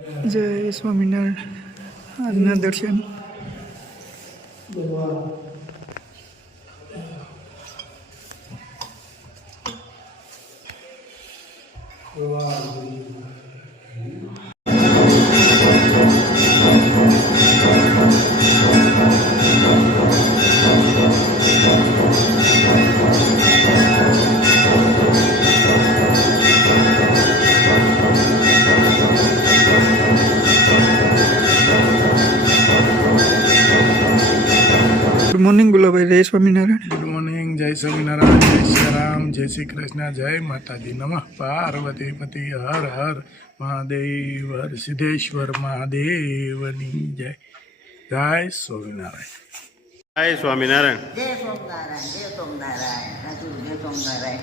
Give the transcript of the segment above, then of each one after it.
જય સ્વામિનારાયણ. આજના દર્શન ગુડ મોર્નિંગ ગુલાભાઈ. જય સ્વામિનારાયણ. Good morning. જય સ્વામિનારાયણ. જય શ્રી રામ. જય શ્રી કૃષ્ણ. જય માતાજી. નમઃ પાર્વતી પતિ. હર હર મહાદેવ. હર સિદ્ધેશ્વર મહાદેવની જય. જય સ્વામિનારાયણ. જય સ્વામિનારાયણ. જય સોમનારાયણ. જય સોમનારાયણ. હાજુ જય સોમનારાયણ.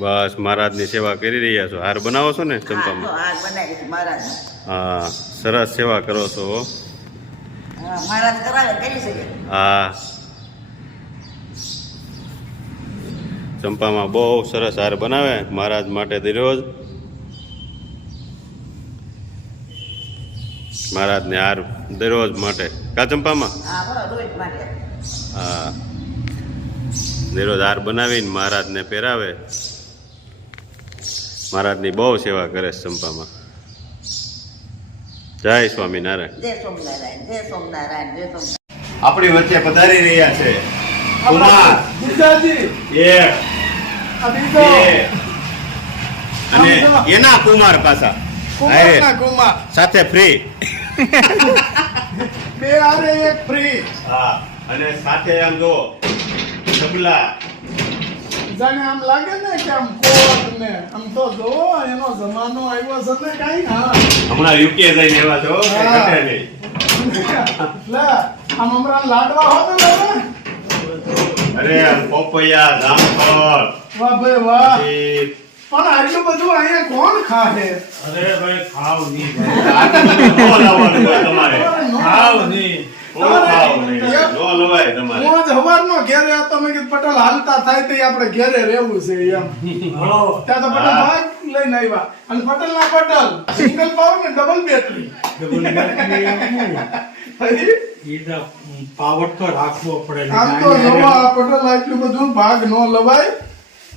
બસ મહારાજની સેવા કરી રહ્યા છો. હાર બનાવો છો ને ચંપામાં? હાર બનાવી છે મહારાજ. હા, સરસ સેવા કરો છો. મહારાજ કરાવે કરી શકે. હા, ચંપામાં બહુ સરસ હાર બનાવે મહારાજ માટે દરરોજ. મહારાજને હાર દરરોજ માટે કા ચંપામાં? હા બરાબર, રોજ માટે. હા, દરરોજ હાર બનાવીને મહારાજને પહેરાવે. મહારાજની બહુ સેવા કરે છે ચંપામાં. જય સ્વામિનારાયણ. જય સોમનારાયણ. જય સોમનારાયણ. જય સોમનારાયણ. આપણી વચ્ચે પધારી રહ્યા છે કુમાર અને એના કુમાર પાછા કુમાર સાથે ફ્રી. બે આરે એક ફ્રી. હા, અને સાથે આમ જો તબલા. જાણે આમ લાગે ને કે આમ કોટ ને આમ તો જો એનો જમાનો આવ્યો છે ને કઈ. હા હમણાં યુકે જઈને એવા છો કે ઘટે નહીં. લે આમ હમણાં લાડવા હોત ને હવે. અરે પોપૈયા જામફળ વાહ ભાઈ વાહ. પછી પણ આટલું બધું અહીંયા કોણ ખાહે? અરે ભાઈ ખાવ નહીં આટલું બધું ન લાવવાનું હોય તમારે. ખાવ નહીં. હું ખાવ નહીં. ન લવાય તમારે. હું જ હવારનો ઘેરે હતો, મેં કીધું પટેલ હાલતા થાય તો આપણે ઘેરે રહેવું છે એમ. ત્યાં તો પટેલ ભાગ લઈને આવ્યા અને પટેલ ના પટેલ સિંગલ પાવર ને ડબલ બેટરી. પાવર તો રાખવો પડે. આમ તો જોવા પટેલ આટલું બધું ભાગ ન લવાય.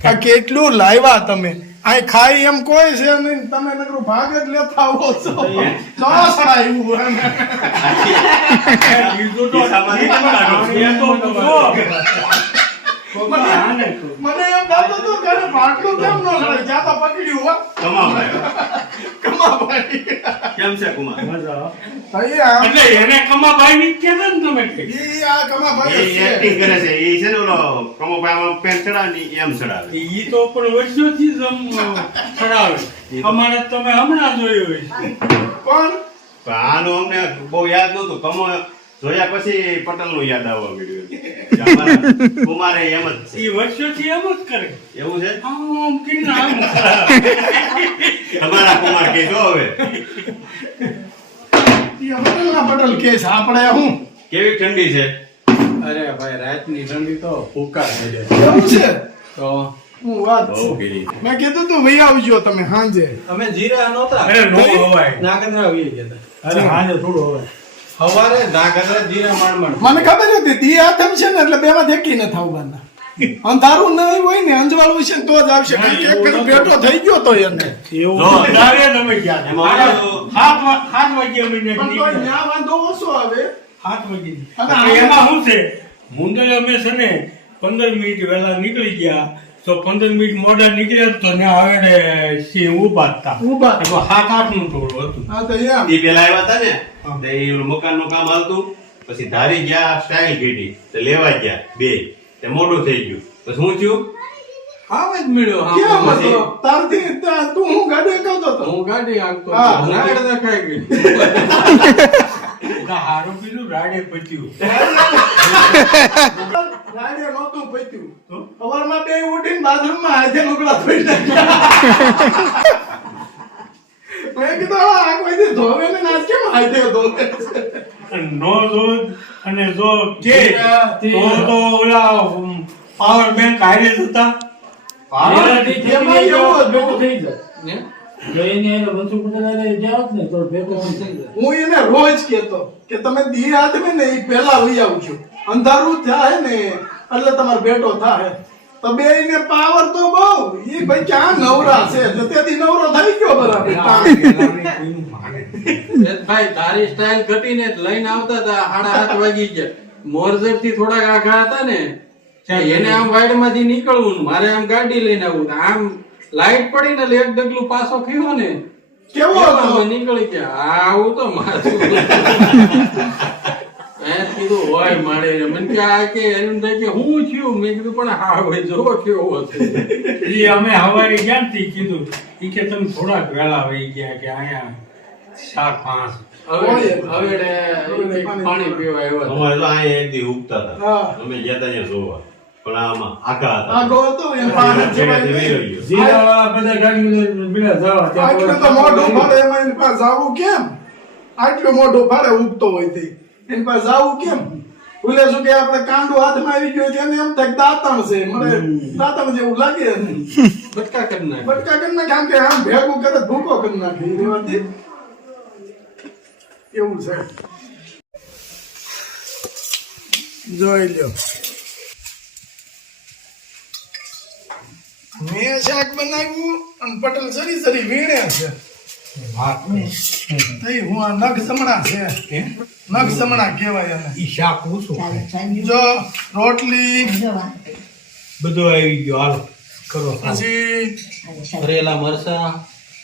આ કેટલું લાવ્યા તમે? આ ખાઈ એમ કોઈ છે નહીં, તમે નકરું ભાગ જ લેતા આવો છો. ચોસડા આવ્યું કીધું તો મને એમ થતું હતું કે આને ભાગલું કેમ ન લડાય? જ્યાં તો પકડ્યું હો કમાભાઈ. કમાભાઈ. કેમ છે કુમાર? ભાઈ આમ એટલે એને કમાભાઈ ની કહેતા ને તમે કઈ. ઈ આ કમાભાઈ એ જ છે. એક્ટિંગ કરે છે. એ છે ને ઓલો કમોભાઈ પેન્ટ ચડાવે ને એમ ચડાવે. ઈ તો પણ વર્ષોથી જ આમ ચડાવે. અમારે તમે હમણાં જોયું હોય. કોણ? પણ આનું અમને બહુ યાદ નહોતું. કમો જોયા પછી પટેલ નું યાદ આવવા મળ્યું. કુમારે એમ જ છે. ઈ વર્ષોથી એમ જ કરે. એવું છે? આમ કિન્ના આમ તમારા કુમાર કે જો હવે ઈ પટેલ ના પટેલ કે છે. આપણે હું કેવી ઠંડી છે? અરે ભાઈ રાતની ઠંડી તો ફૂંકા થઈ જાય એવું છે? તો હું વાત બહુ છે. ગીરી. મેં કીધું તું વહી આવજો તમે હાંજે. અમે જીરા નહોતા અરે નો હવાય. નાગંદ્રા આવી ગયા અરે હાજે થોડું હવે. હતા સવારે નાગંદ્રા જીરા માંડ મને ખબર હતી તી હાથમ છે ને એટલે બેમાં દેખી ન થાવવાના. અંધારું નહીં હોય ને અંજવાળું છે ને તો જ આવશે. કારણ કે એક ફેર ભેટો થઈ ગયો તો એને. એવું જો. ત્યારે તમે ગયા હતા. એમાં ઓલું સાત વાગે અમે પણ તો નીકળ્યા. ન્યા વાંધો ઓછો આવે. 7 વાગે. અને એટલે એમાં શું છે મુંદલ અમે છે ને 15 મિનિટ વહેલા નીકળી ગયા તો 15 મિનિટ મોડા નીકળ્યા તો ત્યાં આગળ સિંહ ઉભા હતા. ઊભા. તો 7-8 નું ટોળું હતું. હા તો એમ. ઈ પેલા આવ્યા હતા ને તે ઈ ઓલું મકાનનું કામ હાલતું. પછી ધારી ગયા સ્ટાઇલ કીધી તો લેવા ગયા બે તે મોડું થઈ ગયું. પછી શું થયું? હાવ જ મળ્યો કેમ હતો? તારથી તું હું ગાડી કરતો હતો. હું ગાડી આંકતો હા. નાગંદ્રા ખાઈ ગઈ હારું પીધું રાડે પચ્યું. રાડે નહોતું પત્યું. સવારમાં બે ઉઠીને બાથરૂમમાં હાથે લુગડા ધોઈ નાખ્યા. મેં કીધું આ કોઈ દી ધોવે ને આજ કેમ હાથે ધોવે છે? નો જો અને જો કે તો ઓલા પાવર બેંક હારે જ હતા. એમાં એવું જ બધું થઈ જાય. જઈને એને વસ્તુ પટેલ જાવ ને તો ભેગો થઈ જાય. હું એને રોજ કહેતો કે તમે દી આદમે ને એ પહેલા લઈ આવજો, અંધારું થાય ને એટલે તમારો બેટો થાય. તો બે ને પાવર તો બહુ, એ ભાઈ ક્યાં નવરા છે એટલે તેથી નવરો થઈ ગયો બરાબર. ભાઈ તારી સ્ટાઇલ ઘટીને લઈને આવતા હતા 7:30 વાગી ગયા. મોરજર થી થોડાક આઘા હતા ને એને આમ વાઈડ માંથી નીકળવું, મારે આમ ગાડી લઈને આવવું. આમ લાઈટ પડી ને એટલે એક ડગલું પાછો ખીયો ને કેવો હતો? નીકળી ગયા. આવું તો મારું મેં કીધું હોય મારે મને કે આ કે એનું થાય કે હું થયું. મેં કીધું પણ હા ભાઈ જો કેવો હતો. ઈ અમે હવારે ક્યાંથી કીધું ઈ કે તમે થોડાક વહેલા વહી ગયા કે અહીંયા 4-5 હવે પાણી પીવા આવ્યા. અમારે તો અહીંયા એક દી ઉગતા હતા, હા. અમે ગયા હતા ત્યાં જોવા, પણ આમાં આખા હતા. આગો હતો એમ પાણી છેડેથી વહી રહ્યો. જીરાવાળા બધા ગાડી બિલા જવા આટલું તો મોઢું ફાડે એમાં એની પાસે જાવું કેમ? આટલું મોઢું ફાડે ઉગતો હોય તે એની પાસે જાવું કેમ? ભૂલે શું કે આપણે કાંડો હાથમાં આવી ગયો છે એને એમ થાય કે દાંતણ છે, મને દાંતણ જેવું લાગે. બટકા કરી નાખ. બટકા કરી નાખે, આમ કે આમ ભેગું કરે ભૂકો કરી નાખે એ રેવાથી. એવું છે. જોઈ લ્યો, મેં શાક બનાવ્યું અને પટેલ સરી સરી વીણે છે. તઈ હું આ નખ સમણા છે, નખ સમણા કહેવાય એને. ઈ શાક ઓછું ખાય. જો રોટલી, બધું આવી ગયો હાલો કરો. પછી ભરેલા મરચા,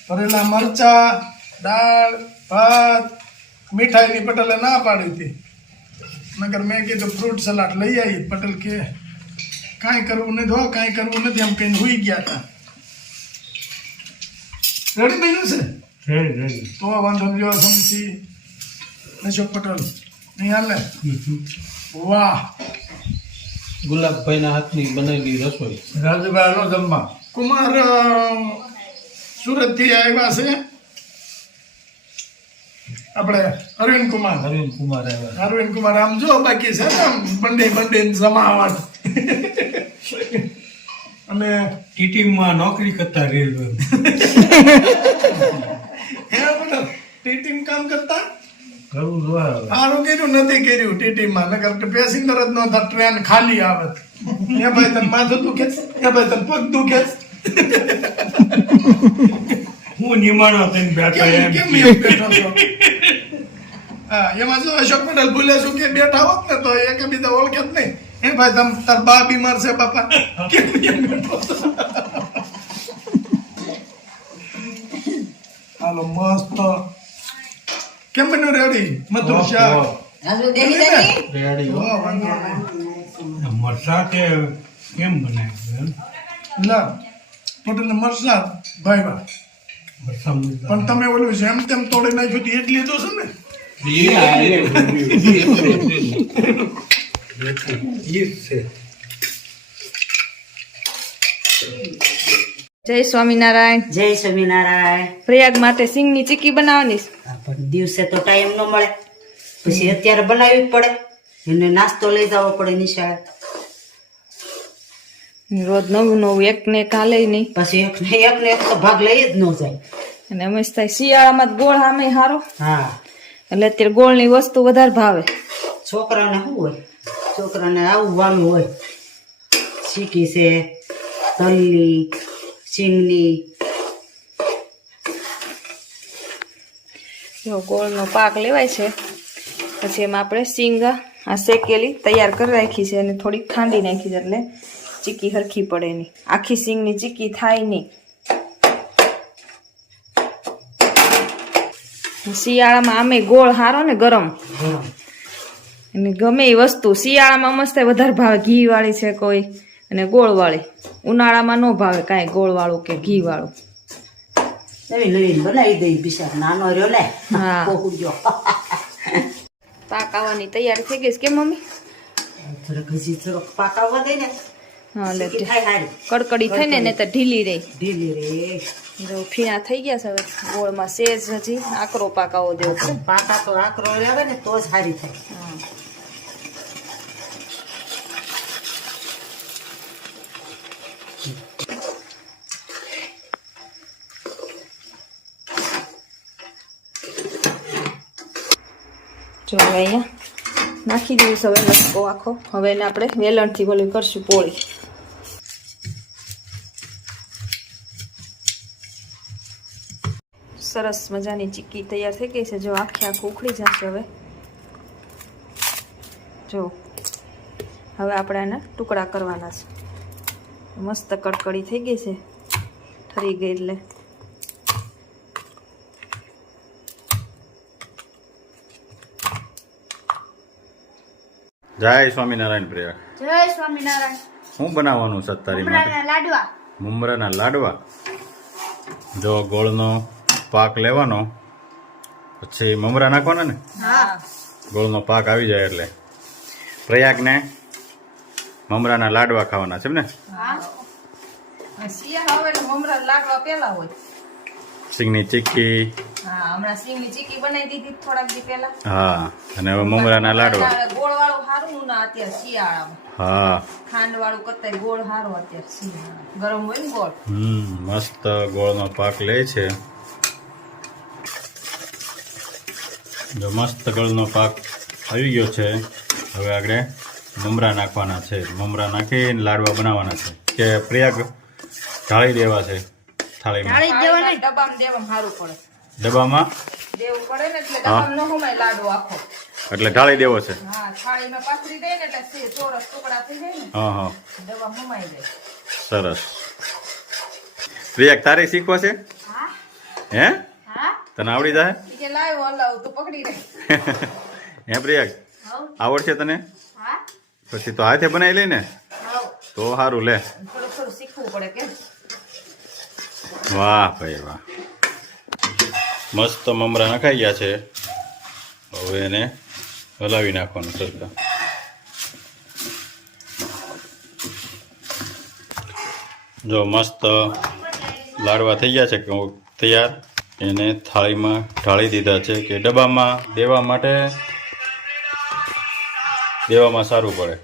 ભરેલા મરચા, દાળ, ભાત, મીઠાઈની પટેલે ના પાડી હતી. નગર મેં કીધું ફ્રૂટ સલાડ લઈ આવી. પટેલ કે કાંઈ કરવું નથી, હો કાંઈ કરવું નથી એમ કહીને હુઈ ગયા હતા. રેડી બન્યું છે તો વાંધો નહીં. જો સમસી અશોક પટેલ નહીં હાલે. વાહ, ગુલાબભાઈ ના હાથની બનેલી રસોઈ. રાજુભાઈ નો જમવા કુમાર સુરત થી આવ્યા છે આપણે અરવિંદ કુમાર. અરવિંદ કુમાર આવ્યા. અરવિંદ કુમાર આમ જો બાકી છે ને આમ બંડે જમાવટ. અને ટીટીમાં નોકરી કરતા રેલવે હે પટેલ ટીટીમ કામ કરતા કરવું જોઈએ. સારું કર્યું નથી કર્યું ટીટીમાં, નકર પેસેન્જર જ ન હતા, ટ્રેન ખાલી આવત. એ ભાઈ તને માથું દુખે છે, એ ભાઈ તને પગ દુખે છે. હું નિમાણો થઈને બેઠો કેમ એમ કેમ એમ બેઠો છો? હા, એમાં જો અશોક પટેલ ભૂલે શું કે બેઠા હોત ને તો એક બીજા ઓળખે જ નહીં. હે ભાઈ તમ તાર બા બીમાર છે બાપા, કેમ એમ બેઠો છો? હાલો મસ્ત કેમ બન્યું? રેડી મધુર શાક. હજુ દેખી દેખી રેડી. હો, વાંધો નહીં. મરસા કે કેમ બનાવ્યું ના પટેલને મરસા ભાઈ બા, મરસા પણ તમે ઓલું જેમ તેમ તોડી નાખ્યું હતું એટલી તો છે ને. જય સ્વામિનારાયણ. જય સ્વામિનારાયણ. પ્રયાગ માટે સિંગની ચીકી બનાવવાની છે. આ પણ દિવસે તો ટાઈમ ન મળે, પછી અત્યારે બનાવવી જ પડે. એને નાસ્તો લઈ જવો પડે નિશાળે, રોજ નવું નવું એક ને એક હાલે નહીં. પછી એક ને એક તો ભાગ લઈ જ ન જાય. અને અમે થાય શિયાળામાં તો ગોળ સામે સારો, હા, એટલે અત્યારે ગોળની વસ્તુ વધારે ભાવે. છોકરાને શું હોય, છોકરાને આવું વાલું હોય. ચીકી છે, તલની, સિંગની. જો ગોળનો પાક લેવાય છે, પછી એમાં આપણે સિંગ આ શેકેલી તૈયાર કરી રાખી છે અને થોડી ખાંડી નાખી છે, એટલે ચીકી હરખી પડે નહીં. આખી સિંગની ચીકી થાય નહીં. શિયાળામાં આમે ગોળ હારો ને ગરમ, અને ગમે એ વસ્તુ શિયાળામાં મસ્ત વધારે ભાવે. ઘી વાળી છે કોઈ અને ગોળ વાળી. ઉનાળામાં ન ભાવે કાંઈ ગોળ વાળું કે ઘી વાળું. નવી નવી બનાવી દઈ. બિચાર નાનો રહ્યો લે. હા. પોહું ગયો. પાક આવવાની તૈયારી થઈ ગઈ છે કે મમ્મી? થોડોક હજી થોડોક પાકાવવા દઈ ને, હા, એટલે ચીકી થાય હારી. કડકડી થાય ને તો ઢીલી રહી. ઢીલી રે. જો ફીણા થઈ ગયા છે. હવે ગોળમાં સેજ હજી આકરો પાકાવો દેવો છે. પાકા તો આકરો આવે ને તો જ સારી થાય. હા. જો હવે અહીંયા નાખી દઈશ હવે લસકો આખો. હવે એને આપણે વેલણથી બોલી કરશું પોળી. સરસ મજાની ચીક્કી તૈયાર થઈ ગઈ છે. જો આખે આખું ઉખડી જશે હવે. જો હવે આપણે એના ટુકડા કરવાના છે. મસ્ત કડકડી થઈ ગઈ છે, ઠરી ગઈ એટલે. જય સ્વામિનારાયણ પ્રિયા. જય સ્વામિનારાયણ. શું બનાવવાનું છે તારી માટે? લાડવા. મમરાના લાડવા. જો ગોળનો પાક લેવાનો, પછી મમરા નાખવાના ને. ગોળનો પાક આવી જાય એટલે પ્રયાગને મમરાના લાડવા ખાવાના છે ને. મમરા લાડવા પેલા હોય. સિંગની ચીક્કી. હમણાં સિંગની ચીક્કી બનાવી દીધી થોડાક દી પહેલા. હા, અને હવે મમરાના લાડવા. ગોળ વાળું સારું ના અત્યારે શિયાળામાં. હા, ખાંડ વાળું કરતા ગોળ સારું અત્યારે શિયાળામાં. ગરમ હોય ને ગોળ. મસ્ત ગોળનો પાક લે છે. જો મસ્ત ગોળનો પાક આવી ગયો છે. હવે આગળ મમરા નાખવાના છે. મમરા નાખીને લાડવા બનાવવાના છે. કે પ્રયાગ ઢાળી દેવા છે થાળીમાં. ડબ્બામાં દેવામાં સારું પડે. ડબ્બામાં દેવું પડે ને એટલે ડબ્બામાં ન હુમાય લાડવો આખો. એટલે ઢાળી દેવો છે. હા, થાળીમાં પાથરી દે ને એટલે ચોરસ ટુકડા થઈ જાય ને. હા, ડબ્બામાં હુમાઈ જાય. સરસ. પ્રયાગ તારે શીખવા છે? હે, તને આવડી જાય? કે લાવ્યો હલાવ તું પકડી રહે. હે પ્રયાગ, આવડશે તને? પછી તો હાથે બનાવી લઈ ને તો સારું. લે, થોડું થોડું શીખવું પડે કે. વાહ ભાઈ વાહ. મસ્ત મમરા નખાઈ ગયા છે. હવે એને હલાવી નાખવાનું સરખા. જો મસ્ત લાડવા થઈ ગયા છે તૈયાર. એને થાળીમાં ઢાળી દીધા છે કે ડબ્બામાં દેવામાં સારું પડે.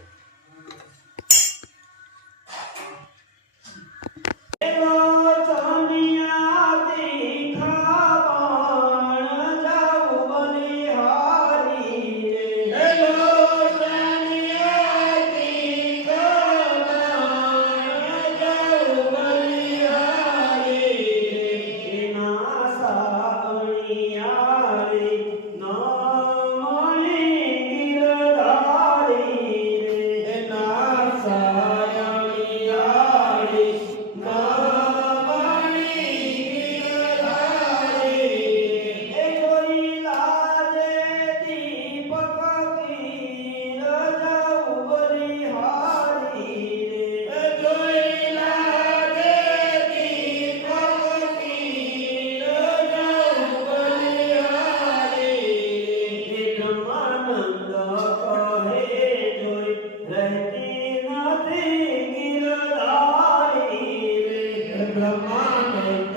બ્રહ્માનંદ